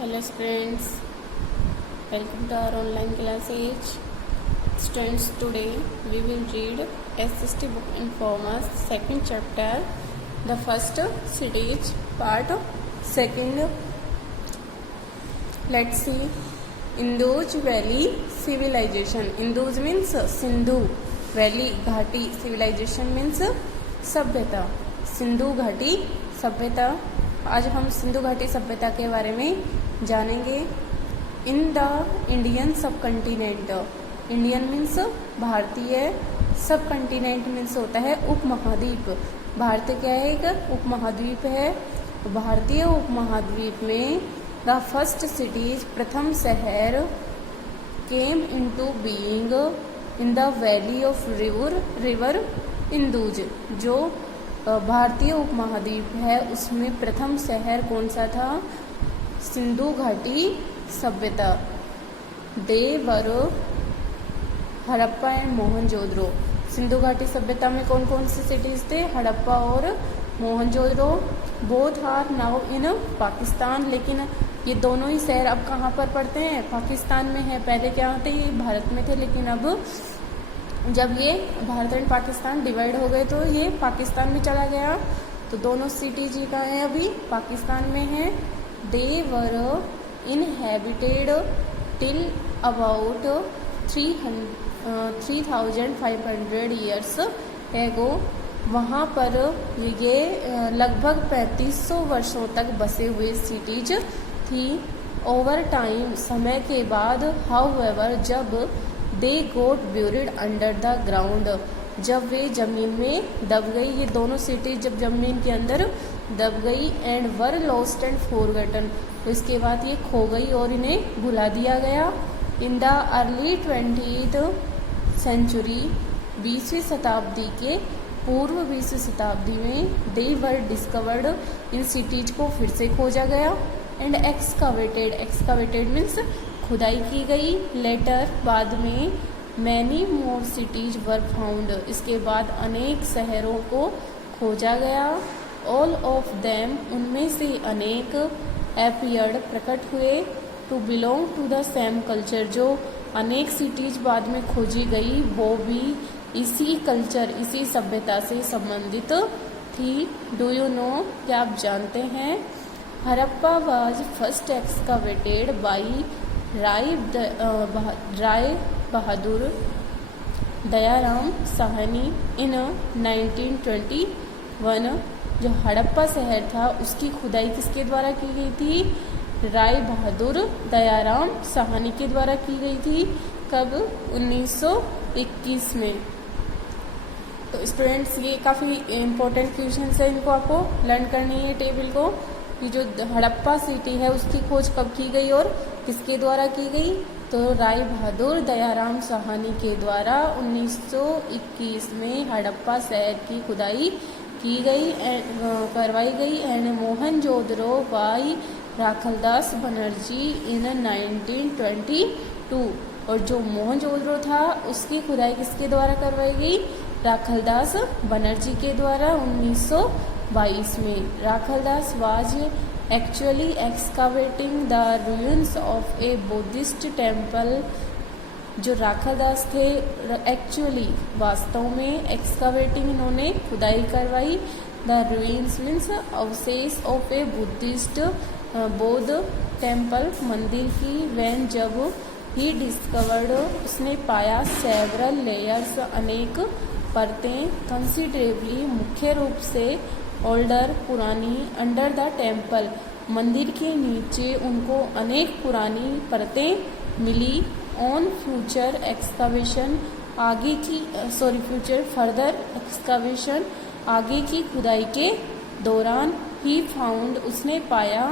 Hello students, welcome to our online classes. Students, today we will read SST book Informers second chapter, the first series part second. Let's see. Indus Valley Civilization. Indus means Sindhu, Valley घाटी, civilization means सभ्यता, सिंधु घाटी सभ्यता. आज हम सिंधु घाटी सभ्यता के बारे में जानेंगे. इन द इंडियन सब कंटिनेंट, इंडियन मीन्स भारतीय, सब कंटिनेंट मीन्स होता है उपमहाद्वीप. भारत क्या है? एक उपमहाद्वीप है. भारतीय उपमहाद्वीप में द फर्स्ट सिटीज, प्रथम शहर, came into being in the valley of river Indus. जो भारतीय उपमहाद्वीप है उसमें प्रथम शहर कौन सा था? सिंधु घाटी सभ्यता. दे वर हड़प्पा एंड मोहनजोदड़ो. सिंधु घाटी सभ्यता में कौन कौन से सिटीज थे? हड़प्पा और Mohenjodaro. Both are now in Pakistan. लेकिन ये दोनों ही शहर अब कहाँ पर पड़ते हैं? पाकिस्तान में है. पहले क्या थे? ये भारत में थे, लेकिन अब जब ये भारत एंड पाकिस्तान डिवाइड हो गए तो ये पाकिस्तान में चला गया. तो दोनों सिटीज ही कहाँ हैं? अभी पाकिस्तान में है. They were inhabited till about 3500 years ago. वहाँ पर ये लगभग 3500 वर्षों तक बसे हुए सिटीज थी. ओवर टाइम, समय के बाद, हाउएवर, जब दे गोट ब्यूरिड अंडर द ग्राउंड, जब वे जमीन में दब गई, ये दोनों सिटीज जब जमीन के अंदर दब गई, and were lost and forgotten, तो इसके बाद ये खो गई और इन्हें भुला दिया गया. In the early 20th century, 20वीं शताब्दी के पूर्व 20वीं शताब्दी में, दे वर डिस्कवर्ड, इन सिटीज को फिर से खोजा गया. एंड एक्सकावेटेड मीन्स खुदाई की गई. लेटर, बाद में, many more cities were found, इसके बाद अनेक शहरों को खोजा गया. ऑल ऑफ देम, उनमें से अनेक, अपीयर्ड, प्रकट हुए, to belong to the same culture, जो अनेक सिटीज बाद में खोजी गई वो भी इसी कल्चर, इसी सभ्यता से संबंधित थी. डू यू नो, क्या आप जानते हैं? Harappa was first excavated by Rai Bahadur Dayaram Sahni in 1921. जो हड़प्पा शहर था उसकी खुदाई किसके द्वारा की गई थी? राय बहादुर दयाराम साहनी के द्वारा की गई थी. कब? 1921 में. तो स्टूडेंट्स, ये काफ़ी इम्पोर्टेंट क्वेश्चन है, इनको आपको लर्न करनी है टेबल को. ये जो हड़प्पा सिटी है उसकी खोज कब की गई और किसके द्वारा की गई? तो राय बहादुर दयाराम साहनी के द्वारा 1921 में हड़प्पा शहर की खुदाई की गई, करवाई गई. एंड मोहनजोदड़ो बाई राखलदास बनर्जी इन 1922. और जो मोहनजोदड़ो था उसकी खुदाई किसके द्वारा करवाई गई? राखलदास बनर्जी के द्वारा 1922 में. Rakhaldas was actually excavating the ruins of a Buddhist temple. जो राखलदास थे एक्चुअली, वास्तव में, एक्सकावेटिंग, इन्होंने खुदाई करवाई, द ruins मीन्स अवशेष, ऑफ ए बुद्धिस्ट, बौद्ध टेम्पल, मंदिर की. वैन, जब, ही डिस्कवर्ड, उसने पाया, सेवरल लेयर्स, अनेक परतें, कंसिडरेबली, मुख्य रूप से, ओल्डर, पुरानी, अंडर द टेम्पल, मंदिर के नीचे उनको अनेक पुरानी परतें मिली. ऑन फ्यूचर एक्सकावेशन, आगे की, फ्यूचर फर्दर एक्सकावेशन, आगे की खुदाई के दौरान, ही फाउंड, उसने पाया,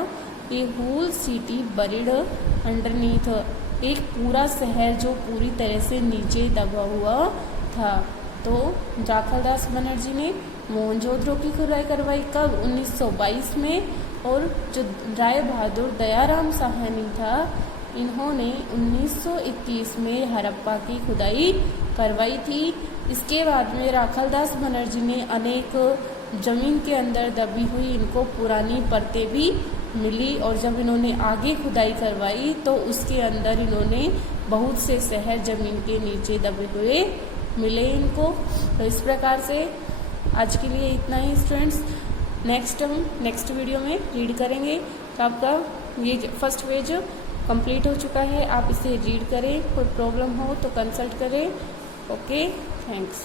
ए होल सिटी बरीड अंडरनीथ, एक पूरा शहर जो पूरी तरह से नीचे दबा हुआ था. तो राखलदास बनर्जी ने मोहनजोदड़ो की खुदाई करवाई. कब? 1922 में. और जो राय बहादुर दयाराम साहनी था, इन्होंने 1921 में हड़प्पा की खुदाई करवाई थी. इसके बाद में राखलदास बनर्जी ने अनेक जमीन के अंदर दबी हुई इनको पुरानी परतें भी मिली और जब इन्होंने आगे खुदाई करवाई तो उसके अंदर इन्होंने बहुत से शहर जमीन के नीचे दबे हुए मिले इनको। तो इस प्रकार से आज के लिए इतना ही स्टूडेंट्स। नेक्स्ट वीडियो में रीड करेंगे। तो आपका ये फर्स्ट पेज कंप्लीट हो चुका है, आप इसे रीड करें। कोई प्रॉब्लम हो तो कंसल्ट करें। Okay, thanks.